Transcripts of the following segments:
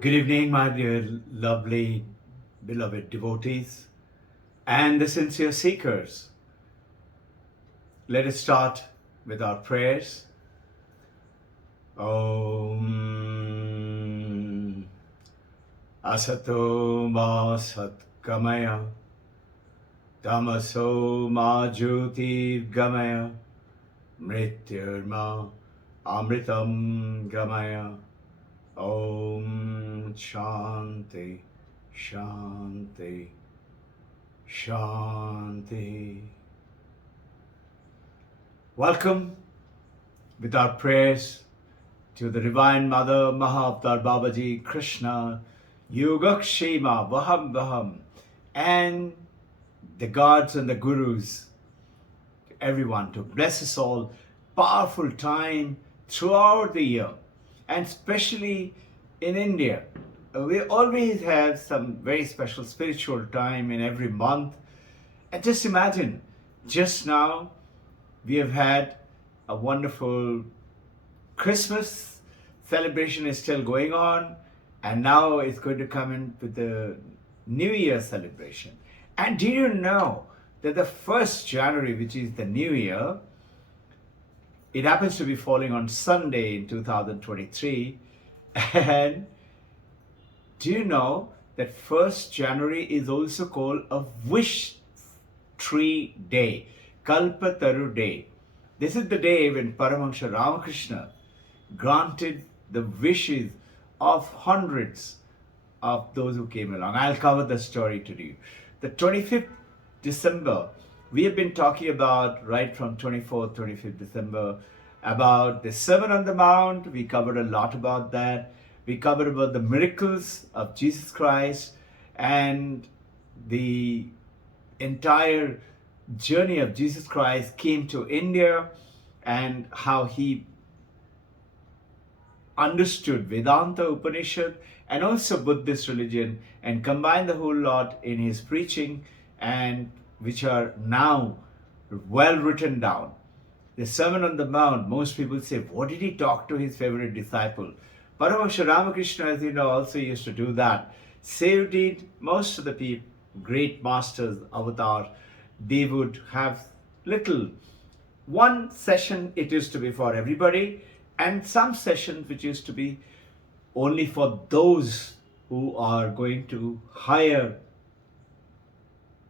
Good evening, my dear, lovely, beloved devotees and the sincere seekers. Let us start with our prayers. Om Asato Ma Satkamaya Tamaso Ma Jyotir Gamaya Mrityurma Amritam Gamaya Om Shanti Shanti Shanti. Welcome with our prayers to the Divine Mother Mahavatar Babaji Krishna Yogakshema Vaham Vaham and the gods and the gurus, everyone, to bless us all. Powerful time throughout the year, and especially in India. We always have some very special spiritual time in every month. And just imagine, just now we have had a wonderful Christmas celebration is still going on, and now it's going to come in with the New Year celebration. And do you know that the 1st January, which is the New Year, it happens to be falling on Sunday in 2023. And do you know that 1st January is also called a wish tree day, Kalpataru day. This is the day when Paramahansa Ramakrishna granted the wishes of hundreds of those who came along. I'll cover the story to you. The 25th December, we have been talking about right from 24th, 25th December about the Sermon on the Mount. We covered a lot about that. We covered about the miracles of Jesus Christ and the entire journey of Jesus Christ came to India and how he understood Vedanta Upanishad and also Buddhist religion and combined the whole lot in his preaching, and which are now well written down. The Sermon on the Mount, most people say, what did he talk to his favorite disciple? Paramahansa Ramakrishna, as you know, also used to do that. So did most of the people, great masters, avatar, they would have little. One session it used to be for everybody, and some sessions which used to be only for those who are going to higher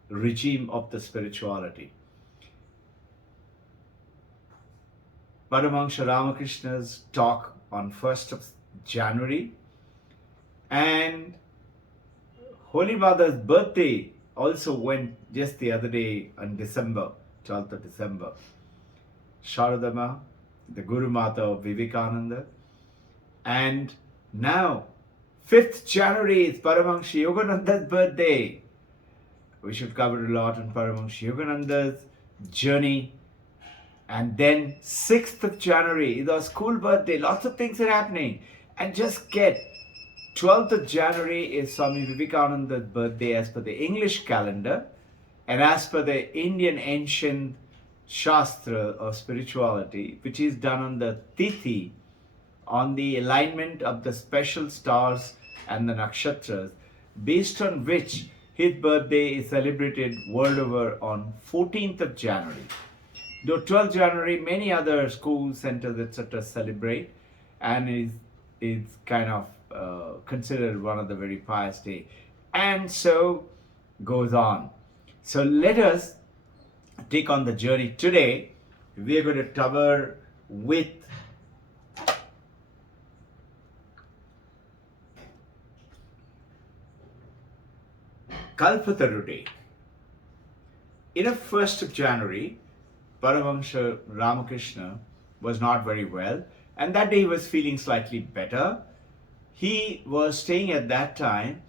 regime of the spirituality. Paramahansa Ramakrishna's talk on 1st of January, and Holy Mother's birthday also went just the other day on December, 12th of December. Sharadama, the Guru Mata of Vivekananda. And now, 5th January is Paramahansa Yogananda's birthday. We should cover a lot on Paramahansa Yogananda's journey. And then 6th of January is our school birthday. Lots of things are happening. And just get 12th of January is Swami Vivekananda's birthday as per the English calendar, and as per the Indian ancient Shastra or spirituality, which is done on the Tithi, on the alignment of the special stars and the nakshatras, based on which his birthday is celebrated world over on 14th of January. Though 12th January, many other schools, centers, etc. celebrate, and is kind of considered one of the very pious days. And so goes on. So let us take on the journey today. We are going to cover with Kalpataru Day. In the 1st of January, Paramahansa Ramakrishna was not very well, and that day he was feeling slightly better. He was staying at that time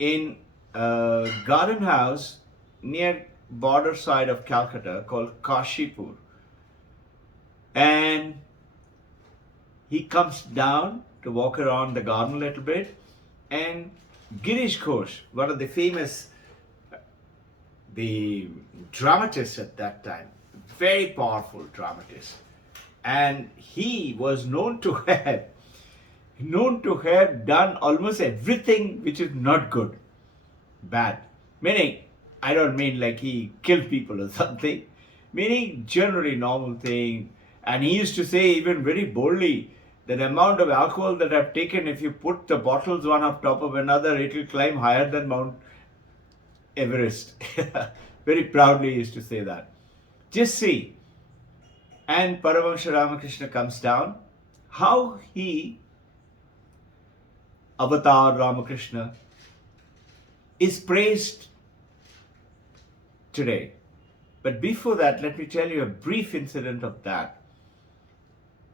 in a garden house near border side of Calcutta called Kashipur. And he comes down to walk around the garden a little bit, and Girish Ghosh, one of the famous the dramatist at that time, very powerful dramatist, and he was known to have known to have done almost everything which is not good, bad. Meaning, I don't mean like he killed people or something, meaning generally normal thing. And he used to say even very boldly that the amount of alcohol that I've taken, if you put the bottles one on top of another, it will climb higher than Mount Everest. Very proudly he used to say that. Just see. And Paramahansa Ramakrishna comes down, how he, Avatar Ramakrishna, is praised today. But before that, let me tell you a brief incident of that.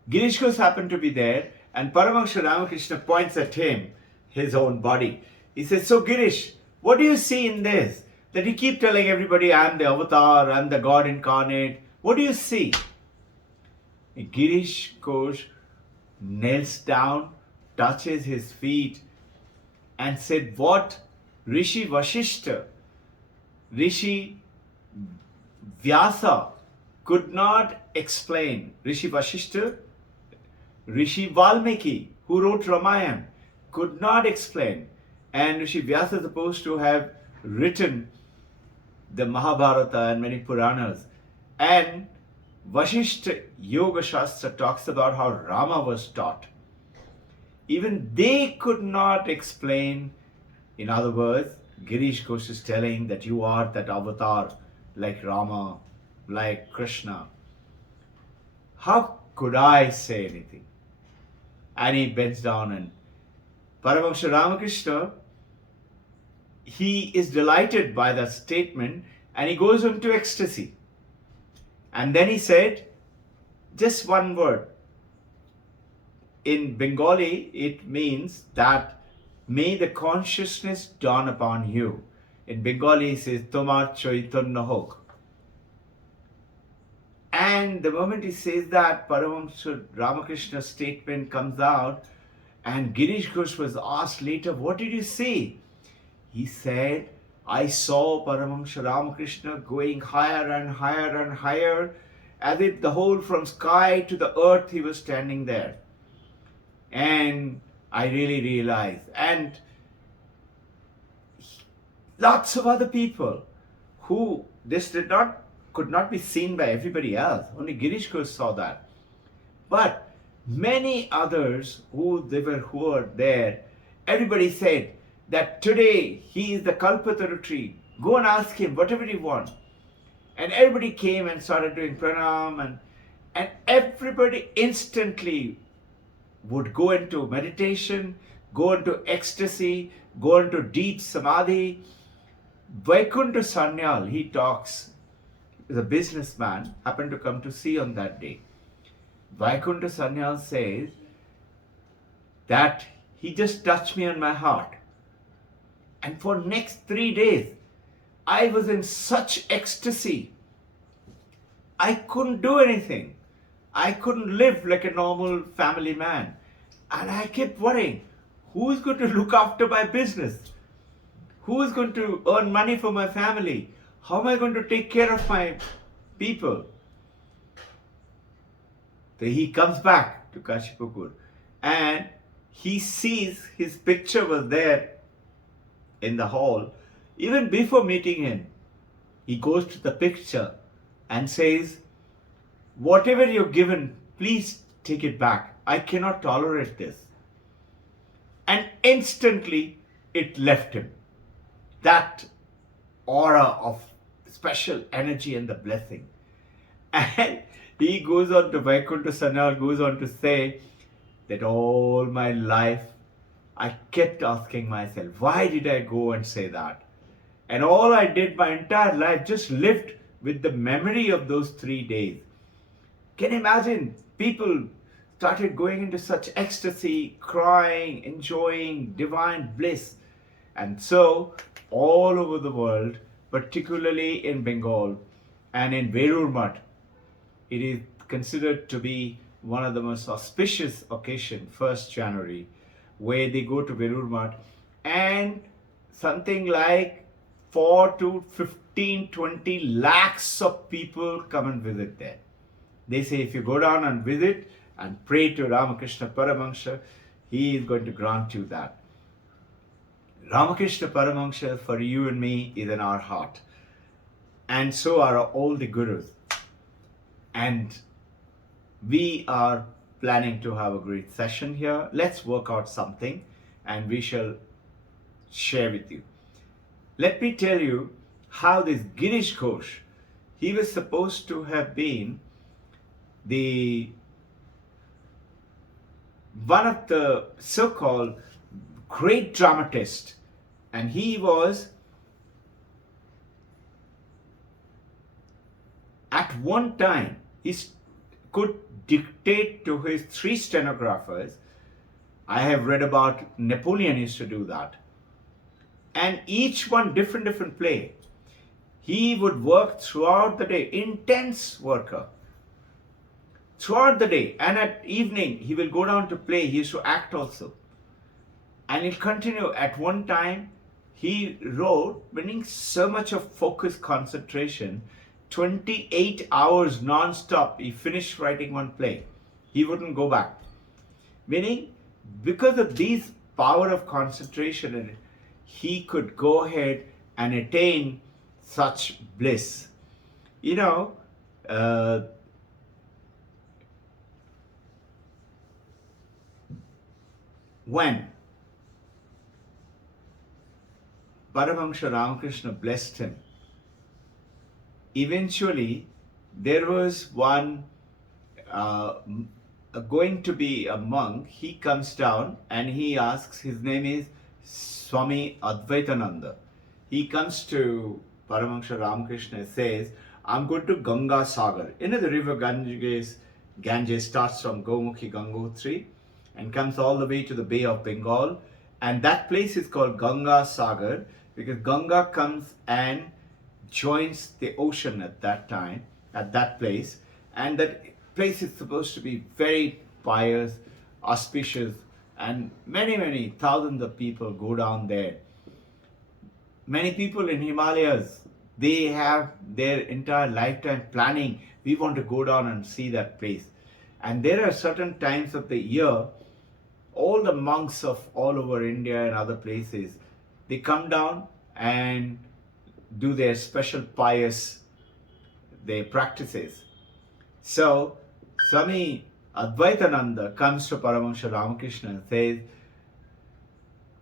Girish Ghosh happened to be there, and Paramahansa Ramakrishna points at him, his own body. He says, so Girish, what do you see in this? That you keep telling everybody, I'm the avatar, I'm the God incarnate. What do you see? Girish Ghosh kneels down, touches his feet, and said, what Rishi Vashishta, Rishi Vyasa could not explain. Rishi Vashishta, Rishi Valmiki, who wrote Ramayana, could not explain. And Rishi Vyasa is supposed to have written the Mahabharata and many Puranas. And Vashishta Yoga Shastra talks about how Rama was taught. Even they could not explain. In other words, Girish Ghosh is telling that you are that avatar like Rama, like Krishna. How could I say anything? And he bends down, and Paramahansa Ramakrishna, he is delighted by that statement, and he goes into ecstasy. And then he said, just one word. In Bengali, it means that may the consciousness dawn upon you. In Bengali, he says, Tomar Chaitanya Hok. And the moment he says that, Paramahansa Ramakrishna's statement comes out, and Girish Ghosh was asked later, what did you see? He said, I saw Paramahansa Ramakrishna going higher and higher and higher, as if the whole from sky to the earth he was standing there. And I really realized, and lots of other people who this could not be seen by everybody else. Only Girish Ghosh saw that. But many others who were there, everybody said that today he is the Kalpataru tree. Go and ask him whatever you want. And everybody came and started doing pranam, and everybody instantly would go into meditation, go into ecstasy, go into deep samadhi. Vaikuntha Sanyal, he talks, is a businessman, happened to come to see on that day. Vaikuntha Sanyal says that he just touched me on my heart. And for next 3 days, I was in such ecstasy. I couldn't do anything. I couldn't live like a normal family man. And I kept worrying, who is going to look after my business? Who is going to earn money for my family? How am I going to take care of my people? So he comes back to Kashipur, and he sees his picture was there in the hall. Even before meeting him, he goes to the picture and says, whatever you've given, please take it back. I cannot tolerate this. And instantly it left him. That aura of special energy and the blessing. And he goes on to, Vaikuntha Sanyal goes on to say that all my life I kept asking myself, why did I go and say that? And all I did my entire life just lived with the memory of those 3 days. Can you imagine? People started going into such ecstasy, crying, enjoying divine bliss. And so, all over the world, particularly in Bengal and in Verur Mutt, it is considered to be one of the most auspicious occasions, 1st January, where they go to Verur Mutt, and something like 4 to 15, 20 lakhs of people come and visit there. They say if you go down and visit and pray to Ramakrishna Paramahansa, He is going to grant you that. Ramakrishna Paramahansa for you and me is in our heart. And so are all the gurus. And we are planning to have a great session here. Let's work out something and we shall share with you. Let me tell you how this Girish Ghosh, he was supposed to have been one of the so-called great dramatists, and he was at one time he could dictate to his 3 stenographers. I have read about Napoleon used to do that, and each one different play. He would work throughout the day, intense worker throughout the day, and at evening he will go down to play. He used to act also, and he'll continue. At one time he wrote, meaning so much of focus, concentration, 28 hours non-stop. He finished writing one play, he wouldn't go back, meaning because of these power of concentration, he could go ahead and attain such bliss. When Paramahansa Ramakrishna blessed him, eventually there was one going to be a monk. He comes down and he asks, his name is Swami Advaitananda. He comes to Paramahansa Ramakrishna and says, I'm going to Ganga Sagar. The river Ganges starts from Gomukhi Gangotri and comes all the way to the Bay of Bengal. And that place is called Ganga Sagar because Ganga comes and joins the ocean at that time, at that place. And that place is supposed to be very pious, auspicious, and many thousands of people go down there. Many people in Himalayas, they have their entire lifetime planning. We want to go down and see that place. And there are certain times of the year, all the monks of all over India and other places, they come down and do their special pious, their practices. So Swami Advaitananda comes to Paramahansa Ramakrishna and says,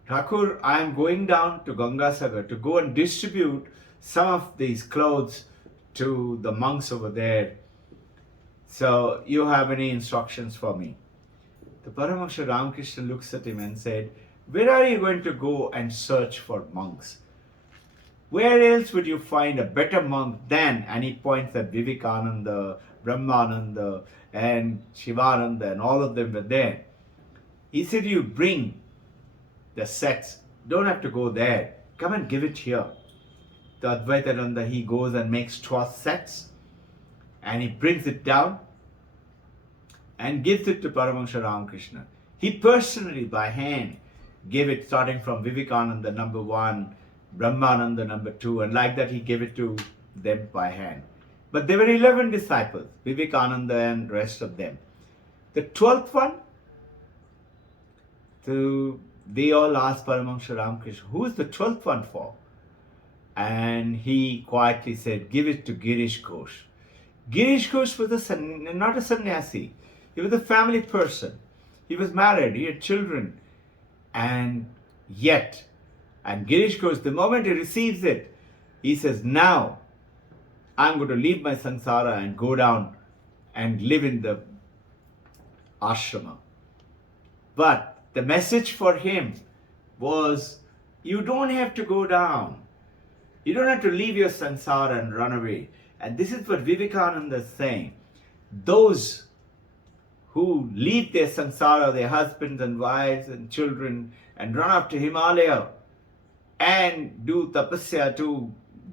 Thakur, I am going down to Gangasagar to go and distribute some of these clothes to the monks over there. So you have any instructions for me? The Paramahansa Ramakrishna looks at him and said, where are you going to go and search for monks? Where else would you find a better monk than, and he points at Vivekananda, Brahmananda, and Shivananda, and all of them were there. He said, you bring the sets, don't have to go there, come and give it here. The Advaitananda, he goes and makes 12 sets, and he brings it down and gives it to Paramahansa Ramakrishna. He personally, by hand, gave it starting from Vivekananda number 1, Brahmananda number 2, and like that he gave it to them by hand. But there were 11 disciples, Vivekananda and rest of them. The 12th one, they all asked Paramahansa Ramakrishna, who is the 12th one for? And he quietly said, give it to Girish Ghosh. Girish Ghosh was not a sannyasi. He was a family person. He was married, he had children. And Girish Ghosh, the moment he receives it, he says, now I'm going to leave my samsara and go down and live in the ashrama. But the message for him was, you don't have to go down. You don't have to leave your samsara and run away. And this is what Vivekananda is saying. Those who leave their samsara, their husbands and wives and children, and run up to Himalaya and do tapasya to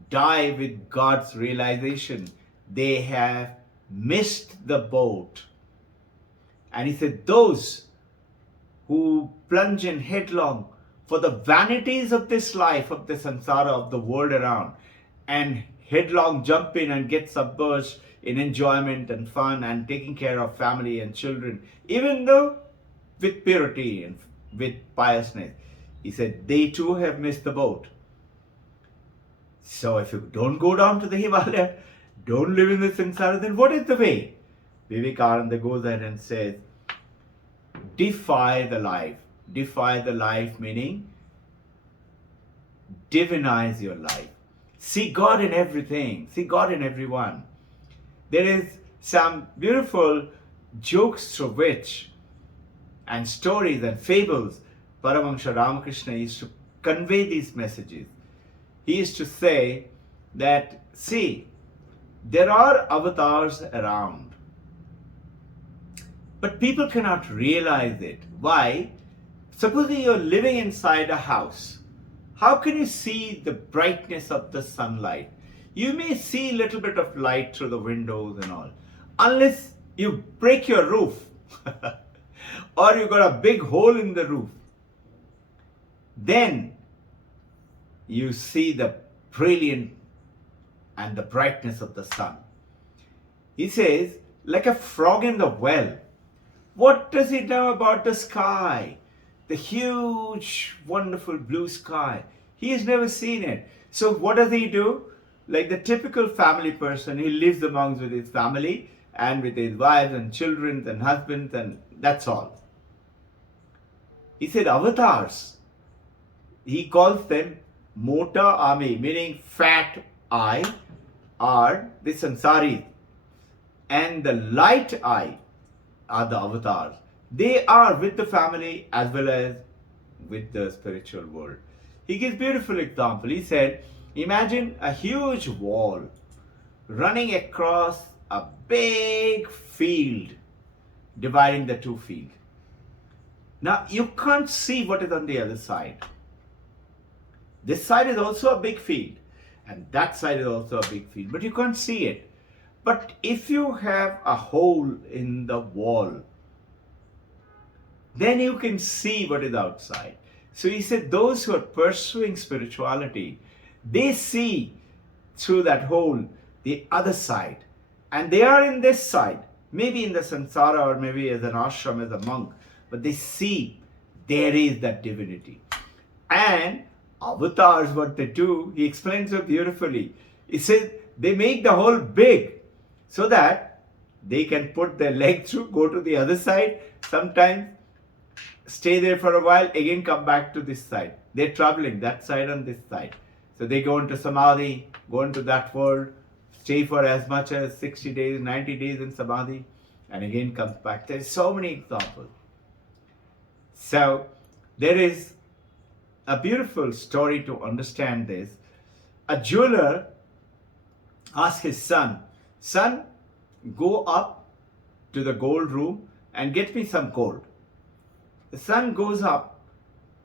die with God's realization, they have missed the boat. And he said, those who plunge in headlong for the vanities of this life, of the samsara, of the world around, and headlong jump in and get submerged in enjoyment and fun and taking care of family and children, even though with purity and with piousness. He said, they too have missed the boat. So if you don't go down to the Himalaya, don't live in the samsara, then what is the way? Vivekananda goes ahead and says, defy the life. Defy the life meaning divinize your life. See God in everything. See God in everyone. There is some beautiful jokes through which and stories and fables Paramahansa Ramakrishna used to convey these messages. He used to say that, see, there are avatars around, but people cannot realize it. Why? Supposing you're living inside a house, how can you see the brightness of the sunlight? You may see a little bit of light through the windows and all, unless you break your roof or you got a big hole in the roof. Then you see the brilliant and the brightness of the sun. He says, like a frog in the well. What does he know about the sky? The huge, wonderful blue sky. He has never seen it. So what does he do? Like the typical family person, he lives amongst with his family and with his wives and children and husbands, and that's all. He said avatars. He calls them mota ami, meaning fat eye, are the sansaris. And the light eye are the avatars. They are with the family as well as with the spiritual world. He gives beautiful example. He said, imagine a huge wall running across a big field, dividing the two fields. Now you can't see what is on the other side. This side is also a big field, and that side is also a big field, but you can't see it. But if you have a hole in the wall, then you can see what is outside. So he said those who are pursuing spirituality, they see through that hole the other side. And they are in this side, maybe in the samsara or maybe as an ashram, as a monk, but they see there is that divinity. And avatars, what they do, he explains so beautifully. He says they make the hole big so that they can put their leg through, go to the other side, sometimes stay there for a while, again come back to this side. They're traveling that side and this side. So they go into samadhi, go into that world, stay for as much as 60 days, 90 days in samadhi, and again comes back. There's so many examples. So there is a beautiful story to understand this. A jeweler asked his son, son, go up to the gold room and get me some gold. The son goes up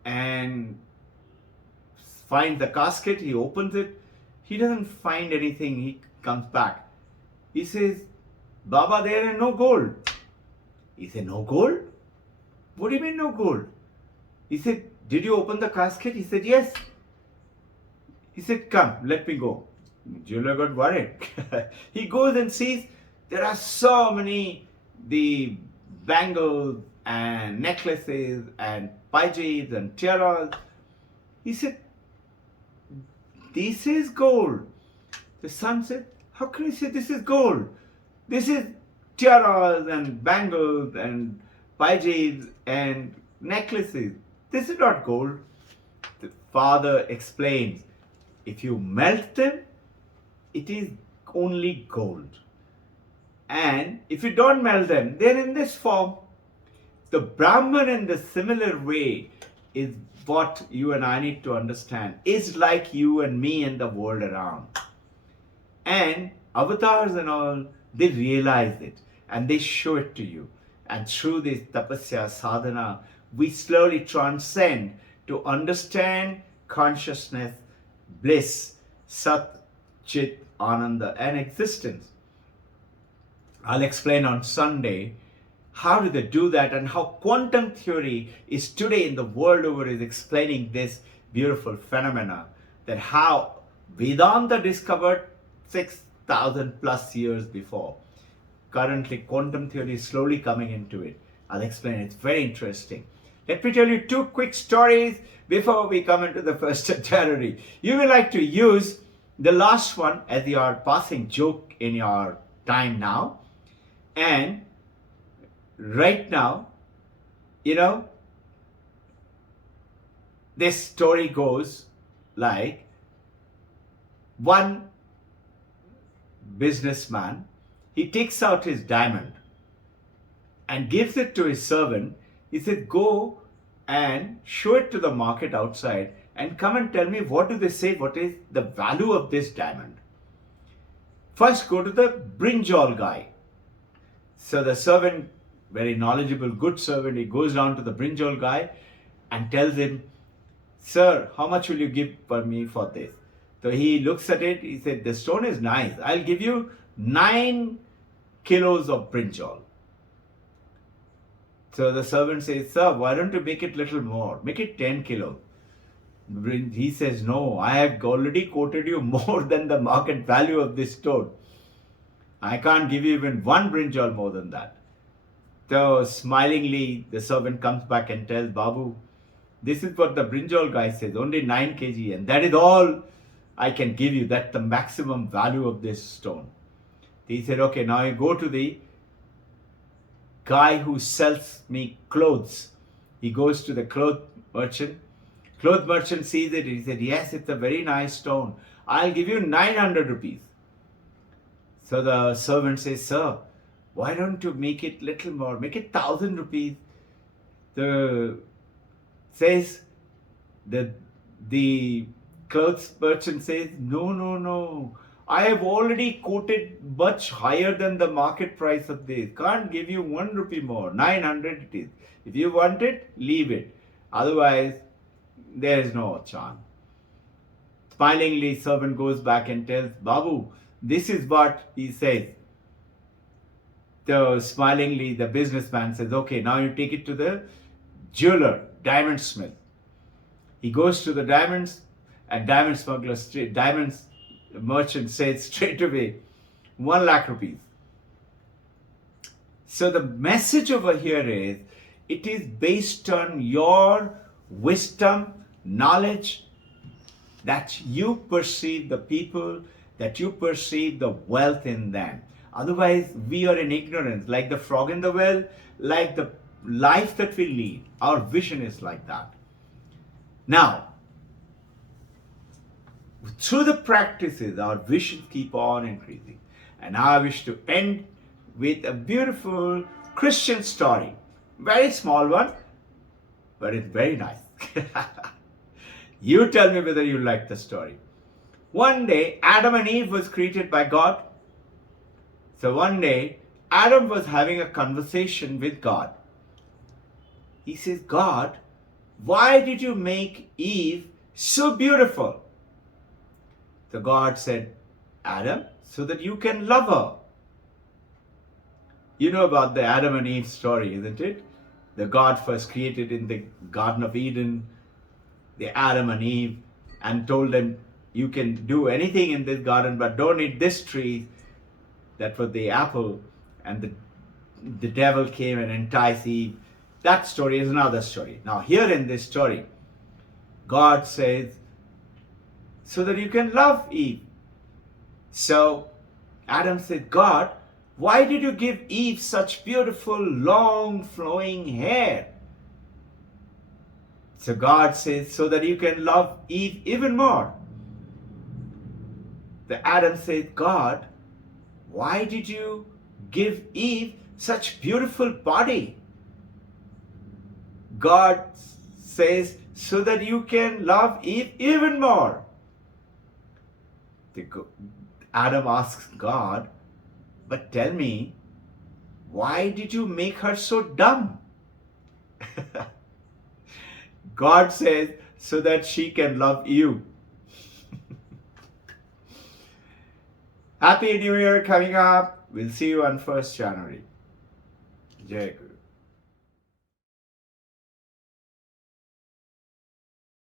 and finds the casket, he opens it, he doesn't find anything, he comes back. He says, Baba, there is no gold. He said, no gold? What do you mean no gold? He said, did you open the casket? He said, yes. He said, come, let me go. Jeweler got worried. He goes and sees there are so many the bangles and necklaces and paijas and tiaras. He said, this is gold. The son said, how can you say this is gold? This is tiaras and bangles and paijas and necklaces. This is not gold. The father explains, if you melt them, it is only gold. And if you don't melt them, they're in this form. The Brahman in the similar way is what you and I need to understand. Is like you and me and the world around. And avatars and all, they realize it and they show it to you. And through this tapasya sadhana, we slowly transcend to understand consciousness, bliss, sat, chit, ananda, and existence. I'll explain on Sunday how do they do that and how quantum theory is today in the world over is explaining this beautiful phenomena, that how Vedanta discovered 6,000 plus years before. Currently, quantum theory is slowly coming into it. I'll explain. It's very interesting. Let me tell you two quick stories before we come into the 1st of January. You will like to use the last one as your passing joke in your time now. And right now, this story goes like one businessman, he takes out his diamond and gives it to his servant. He said, go and show it to the market outside and come and tell me what do they say, what is the value of this diamond. First go to the brinjal guy. So the servant, very knowledgeable, good servant, he goes down to the brinjal guy and tells him, sir, how much will you give for me for this? So he looks at it, he said, the stone is nice. I'll give you 9 kilos of brinjal. So the servant says, sir, why don't you make it little more? Make it 10 kilos. He says, no, I have already quoted you more than the market value of this stone. I can't give you even 1 brinjal more than that. So smilingly, the servant comes back and tells Babu, this is what the brinjal guy says, only 9 kg, and that is all I can give you. That's the maximum value of this stone. He said, okay, now you go to the guy who sells me clothes. He goes to the cloth merchant. Cloth merchant sees it. He said, yes, it's a very nice stone. I'll give you 900 rupees. So the servant says, sir, why don't you make it little more? Make it 1,000 rupees. The clothes merchant says, no. I have already quoted much higher than the market price of this. Can't give you 1 rupee more. 900 it is. If you want it, leave it. Otherwise, there is no chance. Smilingly, servant goes back and tells Babu, this is what he says. So smilingly, the businessman says, okay, now you take it to the jeweler, diamond smith. He goes to the diamonds, and diamond merchant says straight away, 1 lakh rupees. So the message over here is, it is based on your wisdom, knowledge, that you perceive the people, that you perceive the wealth in them. Otherwise, we are in ignorance, like the frog in the well, like the life that we lead. Our vision is like that. Now, through the practices, our visions keep on increasing. And now I wish to end with a beautiful Christian story. Very small one, but it's very nice. You tell me whether you like the story. One day, Adam and Eve was created by God. So one day, Adam was having a conversation with God. He says, God, why did you make Eve so beautiful? So God said, Adam, so that you can love her. You know about the Adam and Eve story, isn't it? The God first created in the Garden of Eden, the Adam and Eve, and told them, you can do anything in this garden, but don't eat this tree. That was the apple. And the devil came and enticed Eve. That story is another story. Now here in this story, God says, so that you can love Eve. So Adam said, God, why did you give Eve such beautiful, long, flowing hair? So God says, so that you can love Eve even more. The Adam said, God, why did you give Eve such beautiful body? God says, so that you can love Eve even more. Adam asks God, but tell me, why did you make her so dumb? God says, so that she can love you. Happy New Year coming up. We'll see you on 1st January. Jai Guru.